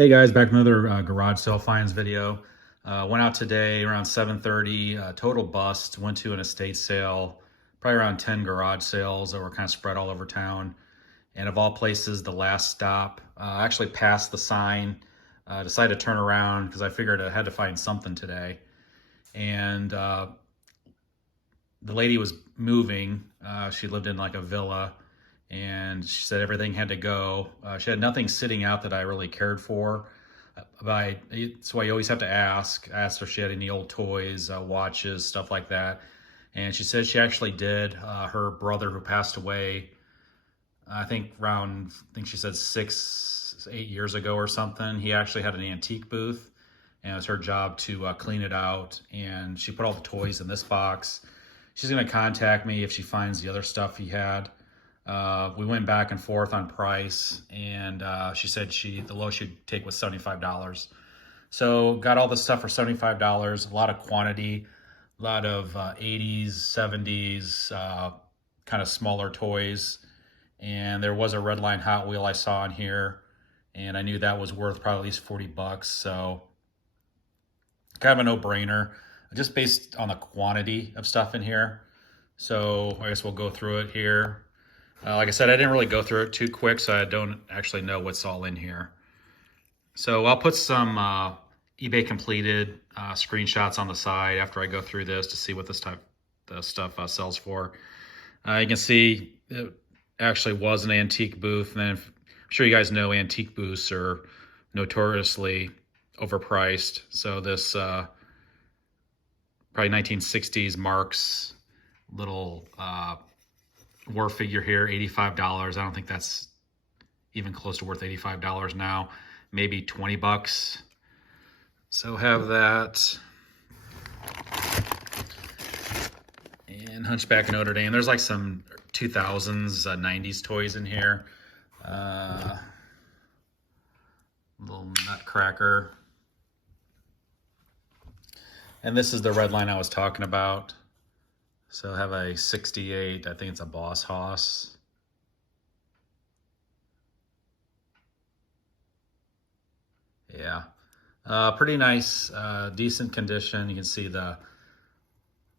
Hey guys, back with another garage sale finds video. Went out today around 7:30, total bust. Went to an estate sale, probably around 10 garage sales that were kind of spread all over town. And of all places, the last stop, I actually passed the sign, decided to turn around because I figured I had to find something today. And the lady was moving. She lived in like a villa, and she said everything had to go. She had nothing sitting out that I really cared for. So I always have to ask. I asked her if she had any old toys, watches, stuff like that. And she said she actually did. Her brother, who passed away, I think she said 8 years ago or something, he actually had an antique booth, and it was her job to clean it out. And she put all the toys in this box. She's going to contact me if she finds the other stuff he had. We went back and forth on price, and she said the lowest she'd take was $75. So got all this stuff for $75, a lot of quantity, a lot of 80s, 70s, kind of smaller toys. And there was a Redline Hot Wheel I saw in here, and I knew that was worth probably at least 40 bucks. So kind of a no-brainer, just based on the quantity of stuff in here. So I guess we'll go through it here. Like I said, I didn't really go through it too quick, so I don't actually know what's all in here. So I'll put some eBay completed screenshots on the side after I go through this to see what this type of stuff sells for. You can see it actually was an antique booth, and then I'm sure you guys know antique booths are notoriously overpriced. So this probably 1960s Marks little war figure here, $85. I don't think that's even close to worth $85 now. Maybe 20 bucks. So have that. And Hunchback of Notre Dame. There's like some 2000s, 90s toys in here. Little Nutcracker. And this is the Redline I was talking about. So I have a 68, I think it's a Boss Hoss. Yeah, pretty nice, decent condition. You can see the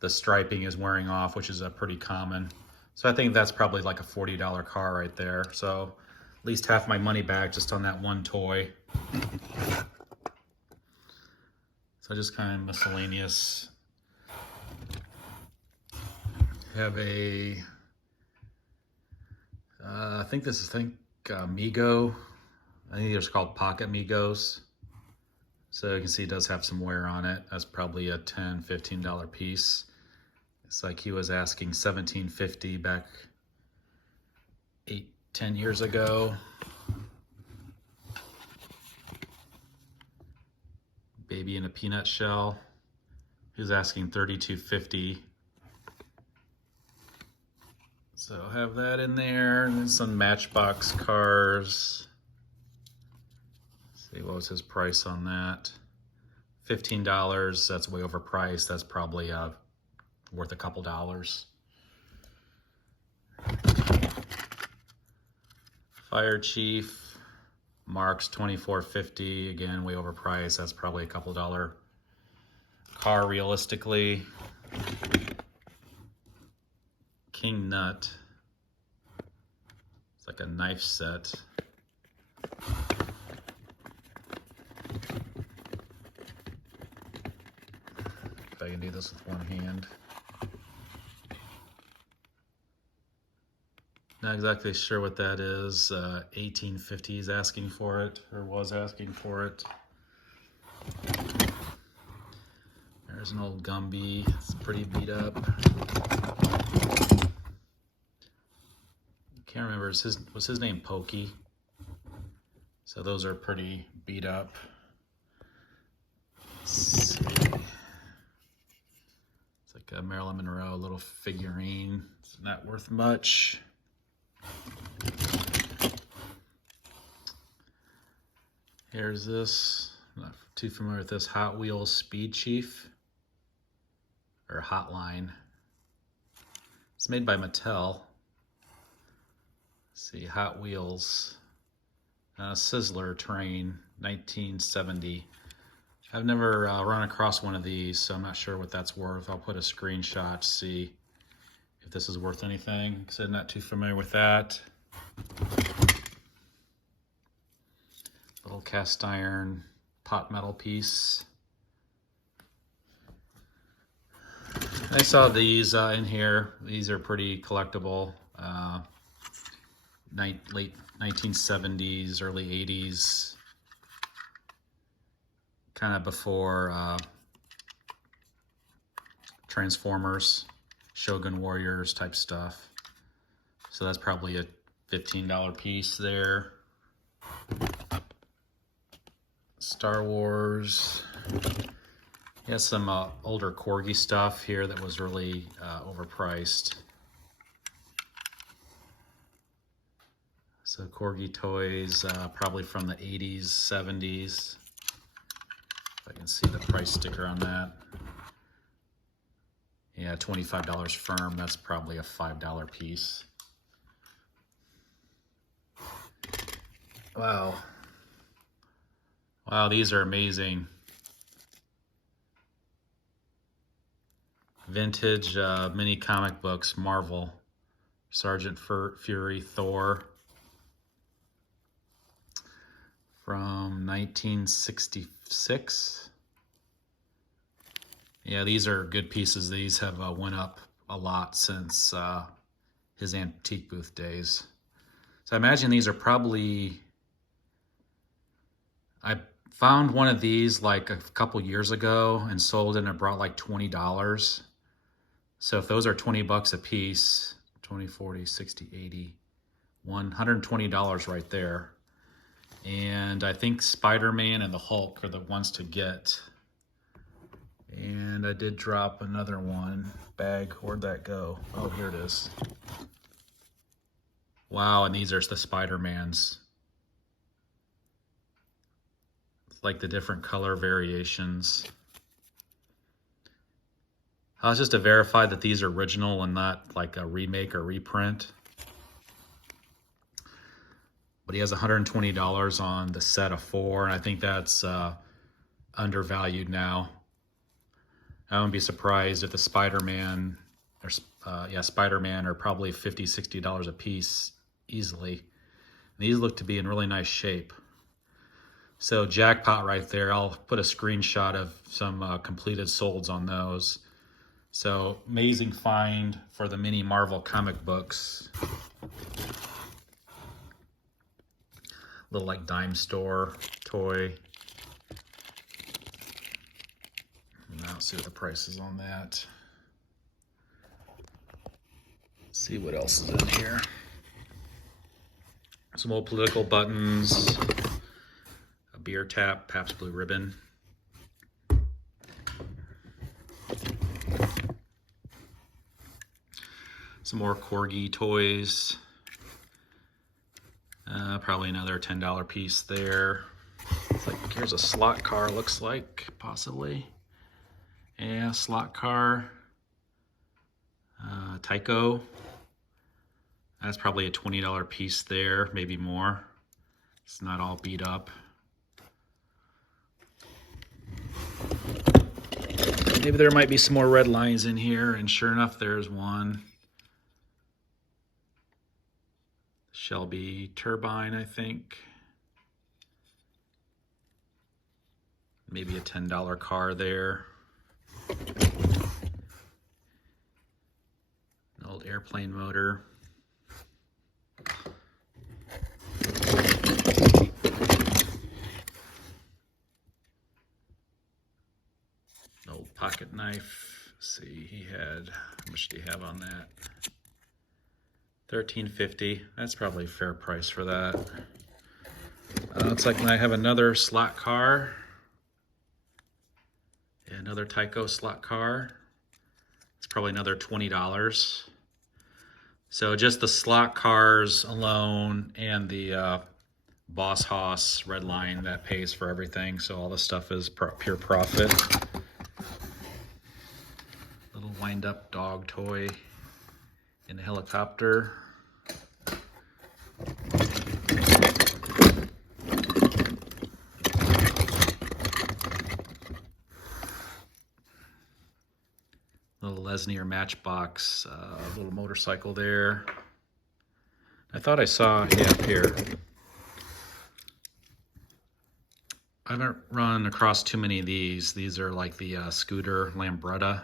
striping is wearing off, which is a pretty common. So I think that's probably like a $40 car right there. So at least half my money back just on that one toy. So just kind of miscellaneous. Have a, I think Mego. I think they're called Pocket Migos. So you can see it does have some wear on it. That's probably a $10, $15 piece. It's like he was asking $17.50 back 8-10 years ago. Baby in a peanut shell. He was asking $32.50. So have that in there, and then some Matchbox Cars. Let's see, what was his price on that? $15. That's way overpriced. That's probably worth a couple dollars. Fire Chief, Marks, $24.50. Again, way overpriced. That's probably a couple dollar car realistically. King Nut. It's like a knife set. If I can do this with one hand. Not exactly sure what that is. 1850 is asking for it, or was asking for it. There's an old Gumby. It's pretty beat up. Can't remember, was his name Pokey? So those are pretty beat up. Let's see. It's like a Marilyn Monroe little figurine. It's not worth much. Here's this. I'm not too familiar with this. Hot Wheels Speed Chief, or Hotline. It's made by Mattel. See, Hot Wheels, Sizzler train, 1970. I've never run across one of these, so I'm not sure what that's worth. I'll put a screenshot to see if this is worth anything, because I'm not too familiar with that. Little cast iron pot metal piece. I saw these in here. These are pretty collectible. Late 1970s, early 80s. Kind of before Transformers, Shogun Warriors type stuff. So that's probably a $15 piece there. Star Wars. Got some older Corgi stuff here that was really overpriced. So Corgi toys, probably from the 80s, 70s. If I can see the price sticker on that. Yeah, $25 firm. That's probably a $5 piece. Wow. Wow, these are amazing. Vintage mini comic books, Marvel. Sergeant Fury, Thor. From 1966. Yeah, these are good pieces. These have went up a lot since his antique booth days. So I imagine these are probably, I found one of these like a couple years ago and sold it, and it brought like $20. So if those are 20 bucks a piece, 20, 40, 60, 80, $120 right there. And I think Spider-Man and the Hulk are the ones to get. And I did drop another one bag. Where'd that go? Oh, here it is. Wow, and these are the Spider-Mans. Like the different color variations. Just to verify that these are original and not like a remake or reprint. But he has $120 on the set of 4, and I think that's undervalued now. I wouldn't be surprised if the Spider-Man, or Spider-Man are probably $50, $60 a piece easily. And these look to be in really nice shape. So jackpot right there. I'll put a screenshot of some completed solds on those. So amazing find for the mini Marvel comic books. Little like dime store toy. Now let's see what the price is on that. Let's see what else is in here. Some old political buttons. A beer tap, Pabst Blue Ribbon. Some more Corgi toys. Probably another $10 piece there. It's like, here's a slot car, looks like, possibly. Yeah, slot car. Tyco. That's probably a $20 piece there, maybe more. It's not all beat up. Maybe there might be some more red lines in here, and sure enough, there's one. Shelby turbine, I think. Maybe a $10 car there. An old airplane motor. An old pocket knife. Let's see, he had, how much do you have on that? $13.50. That's probably a fair price for that. Looks like I have another slot car. Another Tyco slot car. It's probably another $20. So just the slot cars alone and the Boss Hoss red line, that pays for everything. So all this stuff is pure profit. Little wind up dog toy in a helicopter. Lesney or Matchbox, little motorcycle there. I thought I saw, yeah, up here. I haven't run across too many of these. These are like the scooter Lambretta.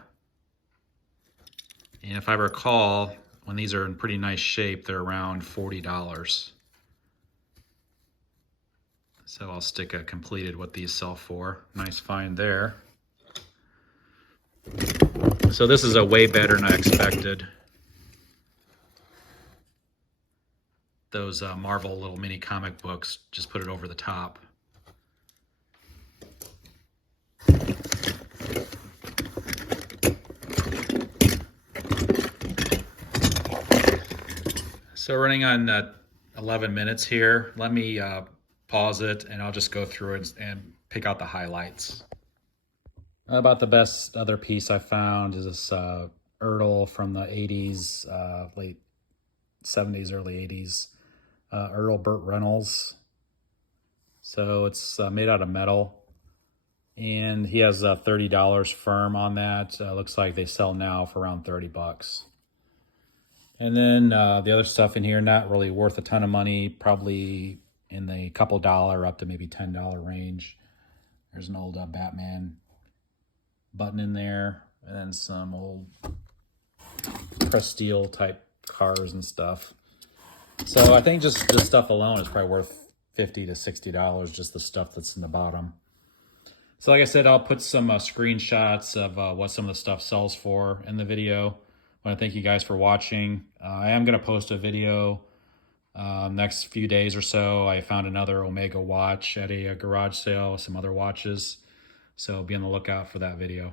And if I recall, when these are in pretty nice shape, they're around $40. So I'll stick a completed what these sell for. Nice find there. So this is a way better than I expected. Those Marvel little mini comic books, just put it over the top. So running on 11 minutes here. Let me pause it and I'll just go through it and pick out the highlights. About the best other piece I found is this Ertl from the 80s, late 70s, early 80s. Ertl Burt Reynolds. So it's made out of metal. And he has $30 firm on that. Looks like they sell now for around 30 bucks. And then the other stuff in here, not really worth a ton of money, probably in the couple dollar up to maybe $10 range. There's an old Batman button in there, and then some old pressed steel type cars and stuff. So I think just this stuff alone is probably worth $50 to $60, just the stuff that's in the bottom. So like I said, I'll put some screenshots of what some of the stuff sells for in the video. I want to thank you guys for watching. I am going to post a video next few days or so. I found another Omega watch at a garage sale, some other watches. So be on the lookout for that video. I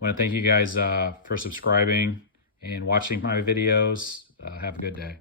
want to thank you guys for subscribing and watching my videos. Have a good day.